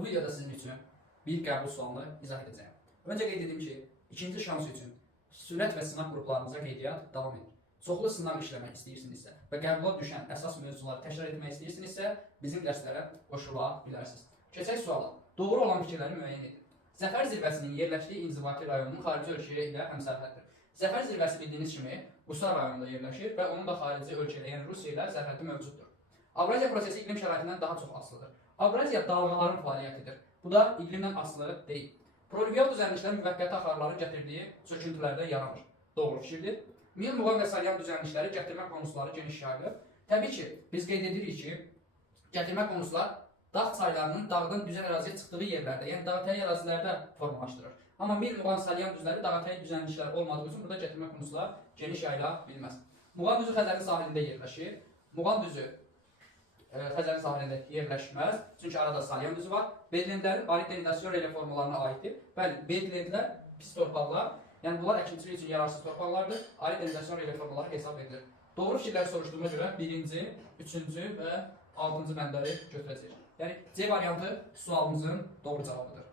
Bu videoda sizin üçün bir qəbul sualını izah edəcəyim. Öncə qeyd edim ki, ikinci şans üçün sürət və sınaq qruplarınıza qeydiyyat davam edir. Çoxlu sınaq işləmək istəyirsinizsə və qəbula düşən əsas mövzuları təkrar etmək istəyirsinizsə, bizim dərslərə qoşula bilərsiniz. Keçək suala. Doğru olan fikirləri müəyyən edin. Zəfər zirvəsinin yerləşdiyi inzibati rayonunun xarici ölkəyə ilə həmsərhəddir. Zəfər zirvəsi bildiyiniz kimi Qusar rayonunda yerləşir və onun da xarici ölkədə, yəni Rusiya ilə sərhəddi mövcuddur. Abraziya prosesi iqlim şəraitindən daha çox asılıdır. Abraziya dalğaların fəaliyyətidir. Bu da iqlimdən asılı deyil. Proluvial düzəlişlər müvəqqəti axarların gətirdiyi çöküntülərdən yaranır. Doğru fikirdir. Mil muğam və salyan düzəlişləri gətirmə konusları geniş yayılır. Təbii ki, biz qeyd edirik ki, gətirmə konuslar dağ çaylarının dağdan düzən əraziyə çıxdığı yerlərdə, yəni dağətəyi ərazilərdə formalaşdırır. Amma mil muğam salyan düzləri dağətəyi düzəlişlər olmadığı üçün burada gətirmə konuslar geniş yayıla bilməz. Muğam düzü Xəzərin sahilində yerləşir. Muğam düzü Xəzərin sahilində yerləşməz. Çünki arada salyan düzü var. Bedlendlərin arid denilyasyon rele formalarına aiddir. Bəli, bedlendlər pis torpaqlar, yəni bunlar əkinçilik üçün yararsız torpaqlardır. Arid denilyasyon rele formaları hesab edilir. Doğru fikirləri soruşduğuma görə 1-ci, 3-cü və 6-cı bəndləri götürəcəyik. Yəni C variantı sualımızın doğru cavabıdır.